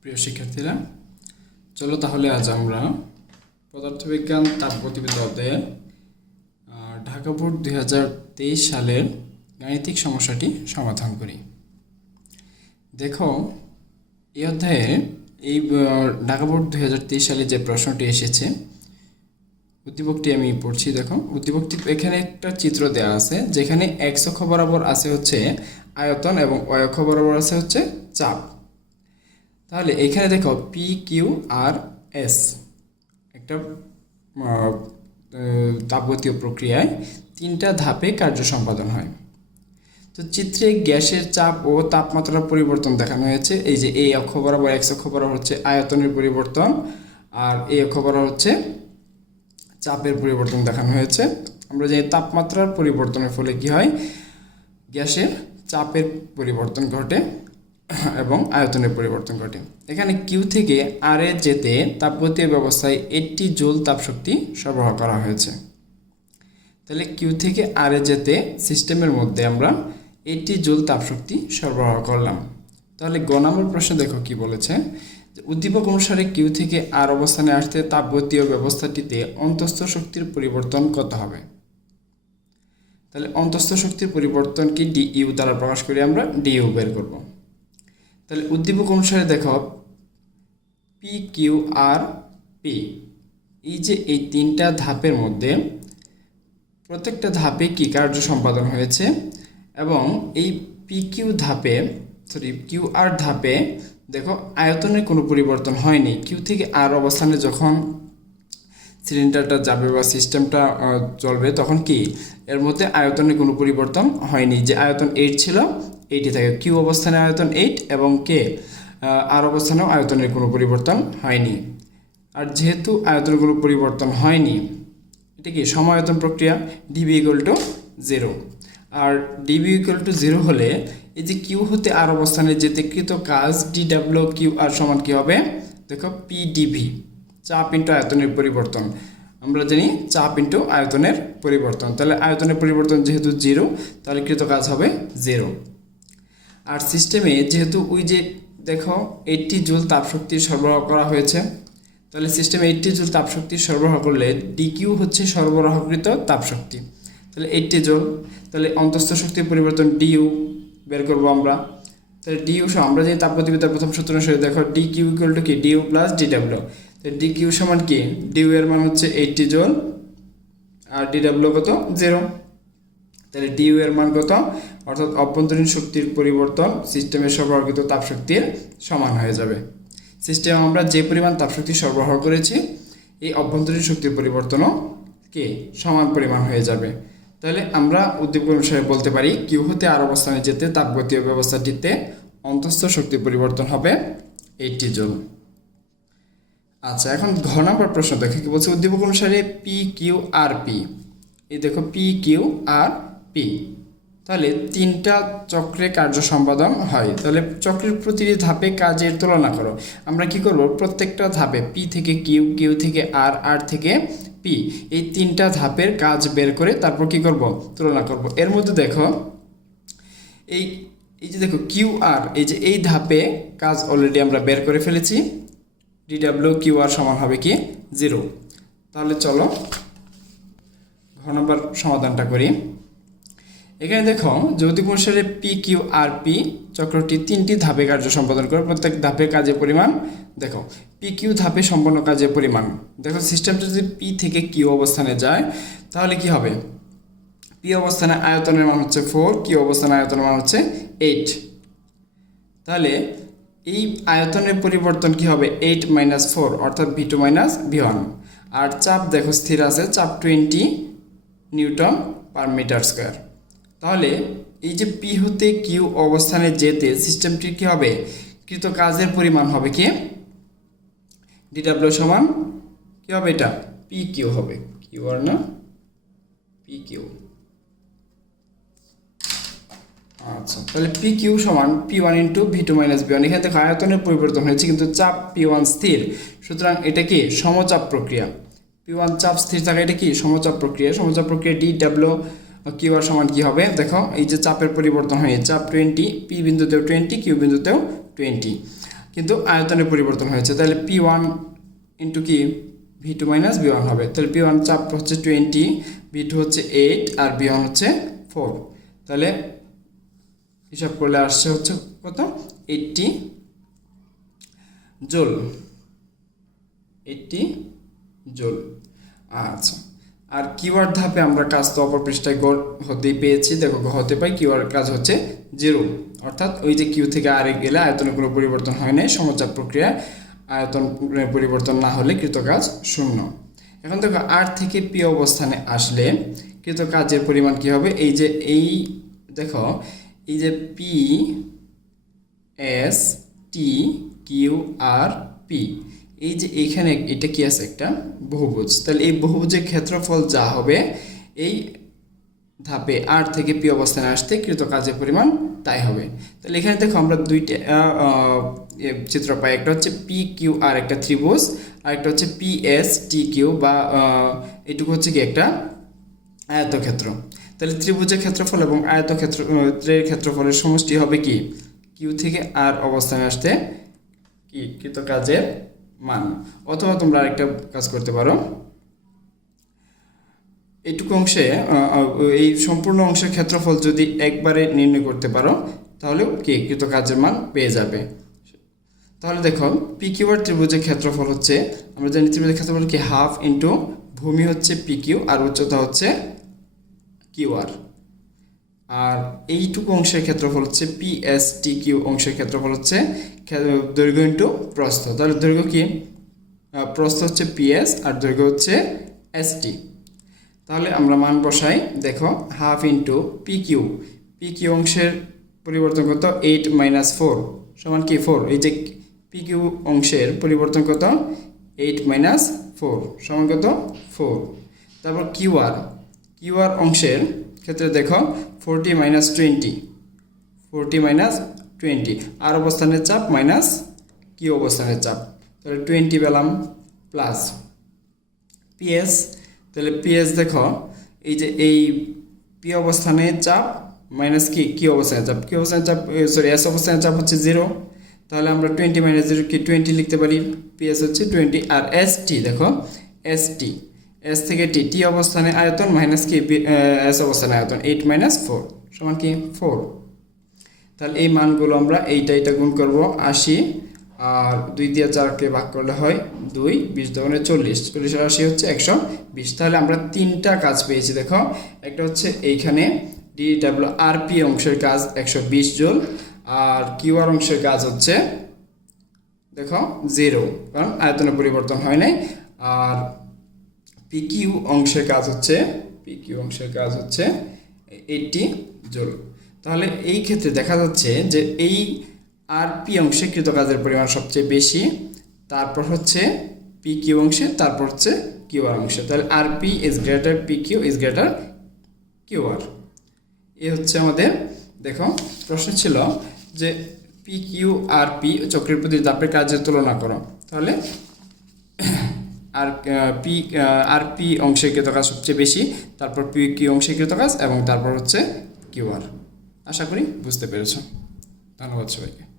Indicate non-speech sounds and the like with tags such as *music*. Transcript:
প্রিয় শিক্ষার্থীরা, চলো তাহলে আজ আমরা পদার্থবিজ্ঞান তাপ তাপগতিবিদ্যা অধ্যায়ে ঢাকা বোর্ড দুই হাজার তেইশ সালের গাণিতিক সমস্যাটি সমাধান করি। দেখো, এই অধ্যায়ে এই ঢাকা বোর্ড দুই হাজার তেইশ সালে যে প্রশ্নটি এসেছে, উদ্দীপকটি আমি পড়ছি, দেখো। উদ্দীপকটি, এখানে একটা চিত্র দেওয়া আছে, যেখানে এক্স অক্ষ বরাবর আছে হচ্ছে আয়তন এবং অক্ষ বরাবর আছে হচ্ছে চাপ। তাহলে এখানে দেখো পি কিউ আর এস একটা তাপগতীয় প্রক্রিয়ায় তিনটা ধাপে কার্য সম্পাদন হয়। তো চিত্রে গ্যাসের চাপ ও তাপমাত্রার পরিবর্তন দেখানো হয়েছে। এই যে এই অক্ষ বরাবর এক্স অক্ষ বরাবর হচ্ছে আয়তনের পরিবর্তন, আর এই অক্ষ বরাবর হচ্ছে চাপের পরিবর্তন দেখানো হয়েছে। আমরা যে তাপমাত্রার পরিবর্তনের ফলে কি হয়? গ্যাসের চাপের পরিবর্তন ঘটে। *coughs* এবং আয়তনের পরিবর্তন ঘটে। এখানে কিউ থেকে আর যেতে তাপগতীয় ব্যবস্থায় এইটটি জুল তাপশক্তি সরবরাহ করা হয়েছে। তাহলে কিউ থেকে আর যেতে সিস্টেমের মধ্যে আমরা এইটটি জুল তাপশক্তি সরবরাহ করলাম। তাহলে গ নম্বর প্রশ্ন দেখো কি বলেছে। উদ্দীপক অনুসারে কিউ থেকে আর অবস্থানে আসতে তাপগতীয় ব্যবস্থাটিতে অন্তস্থ শক্তির পরিবর্তন কত হবে? তাহলে অন্তস্থ শক্তির পরিবর্তনকে ডি ইউ দ্বারা প্রকাশ করে আমরা ডিইউ বের করব। তাহলে উদ্দীপক অনুসারে দেখো পি কিউ আর পি এই যে এই তিনটা ধাপের মধ্যে প্রত্যেকটা ধাপে কি কার্য সম্পাদন হয়েছে এবং এই পি কিউ ধাপে সরি কিউ আর ধাপে দেখো আয়তনের কোনো পরিবর্তন হয়নি। কিউ থেকে আর অবস্থানে যখন সিলিন্ডারটা যাবে বা সিস্টেমটা চলবে তখন কি? এর মধ্যে আয়তনের কোনো পরিবর্তন হয়নি। যে আয়তন এইট ছিল এইটই থাকে কিউ অবস্থানে আয়তন এইট এবং কে আর অবস্থানেও আয়তনের কোনো পরিবর্তন হয়নি। আর যেহেতু আয়তনের কোনো পরিবর্তন হয়নি, এটা কি সমায়তন প্রক্রিয়া? ডিবি ইকুয়াল টু জিরো আর ডিবি ইকুয়াল টু জিরো হলে এই যে কিউ হতে আর অবস্থানে যেতে কৃত কাজ? ডি ডাব্লিউ কিউ আর সমান কী হবে? দেখো পিডিভি চাপ ইন্টু আয়তনের পরিবর্তন। আমরা জানি চাপ ইন্টু আয়তনের পরিবর্তন। তাহলে আয়তনের পরিবর্তন যেহেতু জিরো তাহলে কৃত কাজ হবে? জিরো আর সিস্টেমে যেহেতু ওই যে দেখো এইটটি জুল তাপশক্তি সরবরাহ করা হয়েছে, তাহলে সিস্টেমে এইটটি জুল তাপশক্তি সরবরাহ করলে ডিকিউ হচ্ছে সরবরাহকৃত তাপশক্তি। তাহলে এইটটি জুল, তাহলে অন্তস্থ শক্তির পরিবর্তন ডিইউ বের করব আমরা। তাহলে ডিইউ আমরা যে তাপগতিবিদ্যার প্রথম সূত্র অনুসারে দেখো ডি কিউ ইকুয়াল টু কি? ডিইউ প্লাস ডি ডাব্লিউ তাহলে ডি কিউ সমান কি? ডিইউ এর মান হচ্ছে এইটটি জুল, আর ডি ডাব্লিউ কত? জিরো তাহলে ডিউ এর মান কত? অর্থাৎ অভ্যন্তরীণ শক্তির পরিবর্তন সিস্টেমের সরবরাহকৃত তাপশক্তির সমান হয়ে যাবে। সিস্টেমে আমরা যে পরিমাণ তাপশক্তি সরবরাহ করেছি, এই অভ্যন্তরীণ শক্তির পরিবর্তনও কে? সমান পরিমাণ হয়ে যাবে। তাহলে আমরা উদ্দীপক অনুসারে বলতে পারি, কিউ হতে আর অবস্থানে যেতে তাপগতীয় ব্যবস্থাটিতে অন্তস্থ শক্তির পরিবর্তন হবে এইটটি জুল। আচ্ছা এখন ঘ নম্বর প্রশ্ন দেখো কি বলছে উদ্দীপক অনুসারে? পি কিউ আর পি এই দেখো পি কিউ আর পি। তাহলে তিনটা চক্রে কার্য সম্পাদন হয়। তাহলে চক্রের প্রতিটি ধাপে কাজের তুলনা করো। আমরা কি করব? প্রত্যেকটা ধাপে পি থেকে কিউ কিউ থেকে আর আর থেকে পি এই তিনটা ধাপের কাজ বের করে তারপর কি করব? তুলনা করব। এর মধ্যে দেখো, এই এই যে দেখো কিউ আর এই যে এই ধাপে কাজ অলরেডি আমরা বের করে ফেলেছি। ডিডাব্লিউ কিউ আর সমান হবে কি? জিরো তাহলে চলো, ঘ নম্বর সমাধানটা করি। এখানে দেখো, যৌতিক অনুসারে পি কিউ আর পি চক্রটি তিনটি ধাপে কার্য সম্পাদন করে। প্রত্যেক ধাপে কাজের পরিমাণ, দেখো পি কিউ ধাপে সম্পন্ন কাজের পরিমাণ। দেখো সিস্টেমটা যদি পি থেকে কিউ অবস্থানে যায়, তাহলে কি হবে? পি অবস্থানে আয়তনের মান হচ্ছে ফোর কিউ অবস্থানে আয়তনের মান হচ্ছে এইট তাহলে এই আয়তনের পরিবর্তন কি হবে? এইট মাইনাস ফোর অর্থাৎ V two minus V one আর চাপ দেখো, স্থির আছে, চাপ twenty newton per metre square তাহলে এই যে পি হতে কিউ অবস্থানে যেতে সিস্টেমটির কি হবে? কৃত কাজের পরিমাণ হবে কি? ডিডাব্লিউ সমান কি হবে এটা? পি কিউ হবে। কিউ আর না? P Q. আচ্ছা তাহলে পি কিউ সমান P one into V two minus B one. এখানে দেখো আয়তনের পরিবর্তন হয়েছে, কিন্তু চাপ পি ওয়ান স্থির। সুতরাং এটা কি? সমচাপ প্রক্রিয়া। পি ওয়ান চাপ স্থির থাকা এটা কি? সমচাপ প্রক্রিয়া। সমচাপ প্রক্রিয়া ডি ডাব্লিউ কিউ আর সমান কি হবে? দেখো, এই যে চাপের পরিবর্তন হয় চাপ টোয়েন্টি পি বিন্দুতেও টোয়েন্টি কিউ বিন্দুতেও টোয়েন্টি কিন্তু আয়তনের পরিবর্তন হয়েছে, তাহলে পি ওয়ান ইন্টু কি V two minus B one হবে। তাহলে পি ওয়ান চাপ হচ্ছে টোয়েন্টি ভি টু হচ্ছে এইট আর বি ওয়ান হচ্ছে ফোর তাহলে হিসাব করলে আসছে হচ্ছে কত? এইটটি জোল এইটটি জোল আচ্ছা। আর কিওয়ার্ড ধাপে আমরা কাজ তো অপর পৃষ্ঠায় গড় হতেই পেয়েছি। দেখো গ হতে পাই কিওয়ার্ড কাজ হচ্ছে জিরো অর্থাৎ ওই যে কিউ থেকে আরে গেলে আয়তনে কোনো পরিবর্তন হয় নাই সমচাপ প্রক্রিয়া আয়তন পরিবর্তন না হলে কৃতকাজ শূন্য। এখন দেখো আর থেকে পি অবস্থানে আসলে কৃতকাজের পরিমাণ কি হবে? এই যে এই, দেখো, এই যে P S T Q R P এই যে এইখানে এটা কি আছে একটা? বহুভুজ। তাহলে এই বহুভুজের ক্ষেত্রফল যা হবে, এই ধাপে আর থেকে পি অবস্থানে আসতে কৃত কাজের পরিমাণ তাই হবে। তাহলে এখানে দেখো আমরা দুইটা চিত্র পাই। একটা হচ্ছে পি কিউ আর একটা ত্রিভুজ। আর একটা হচ্ছে পি এস টি কিউ বা এটুকু হচ্ছে কি একটা আয়তক্ষেত্র। তাহলে ত্রিভুজের ক্ষেত্রফল এবং আয়তক্ষেত্রের ক্ষেত্রফলের সমষ্টি হবে কি? কিউ থেকে আর অবস্থানে আসতে কি? কৃত কাজের মান। অথবা তোমরা আরেকটা কাজ করতে পারো। এইটুকু অংশে এই সম্পূর্ণ অংশের ক্ষেত্রফল যদি একবারে নির্ণয় করতে পারো, তাহলেও কি? কৃত কাজের মান পেয়ে যাবে। তাহলে দেখো পি কিউ আর ত্রিভুজের ক্ষেত্রফল হচ্ছে, আমরা জানি ত্রিভুজের ক্ষেত্রফল কি? হাফ ইন্টু ভূমি হচ্ছে পি কিউ আর উচ্চতা হচ্ছে কিউ আর এইটুকু অংশের ক্ষেত্রফল হচ্ছে পি এস টি কিউ অংশের ক্ষেত্রফল হচ্ছে দৈর্ঘ্য ইন্টু প্রস্থ। তাহলে দৈর্ঘ্য কি? প্রস্থ হচ্ছে পি এস আর দৈর্ঘ্য হচ্ছে এস টি তাহলে আমরা মান বসাই, দেখো half into P Q P Q অংশের পরিবর্তন কত? এইট মাইনাস ফোর সমান কি? ফোর এই যে পি কিউ অংশের পরিবর্তন কত? এইট মাইনাস ফোর সমান কত? ফোর তারপর কিউ আর কিউ আর অংশের ক্ষেত্রে দেখো forty minus twenty forty minus twenty আর অবস্থানের চাপ মাইনাস কিউ অবস্থানের চাপ? তাহলে টোয়েন্টি পেলাম প্লাস পিএস তাহলে পিএস দেখো, এই যে এই পি অবস্থানে চাপ মাইনাস কি? কি অবস্থানে চাপ। কি অবস্থানে চাপ সরি এস অবস্থানে চাপ হচ্ছে জিরো তাহলে আমরা টোয়েন্টি মাইনাস জিরো কি টোয়েন্টি লিখতে পারি। পিএস হচ্ছে টোয়েন্টি আর এস টি দেখো এস টি এস থেকে টি টি অবস্থানে আয়তন মাইনাস কি এস অবস্থানে আয়তন এইট মাইনাস ফোর সমান কি? ফোর তাহলে এই মানগুলো আমরা এইটা এটা গুণ করব আশি, আর দুই দিয়ে চারকে ভাগ করলে হয় দুই, বিশ দোকানে চল্লিশ চল্লিশ আর আশি হচ্ছে একশো বিশ। তাহলে আমরা তিনটা কাজ পেয়েছি, দেখো। একটা হচ্ছে এইখানে ডি ডাব্লিউ আর পি অংশের কাজ একশো বিশ জোল, আর কিউ আর অংশের কাজ হচ্ছে, দেখো জিরো কারণ আয়তনের পরিবর্তন হয় নাই। আর পিকিউ অংশের কাজ হচ্ছে পিকিউ অংশের কাজ হচ্ছে এইটটি জোল তাহলে এই ক্ষেত্রে দেখা যাচ্ছে যে এই আর পি অংশে কৃতকাজের পরিমাণ সবচেয়ে বেশি, তারপর হচ্ছে পি কিউ অংশে, তারপর হচ্ছে কিউ আর অংশে। তাহলে R P is greater P Q is greater Q R এ হচ্ছে আমাদের, দেখো, প্রশ্ন ছিল যে পি কিউ আর পি চক্রের প্রতি দাপের কাজের তুলনা করো। তাহলে আর পি আর পি অংশে কৃতকাজ সবচেয়ে বেশি, তারপর পি কিউ অংশে কৃতকাজ এবং তারপর হচ্ছে কিউআর আশা করি বুঝতে পেরেছ। ধন্যবাদ সবাইকে।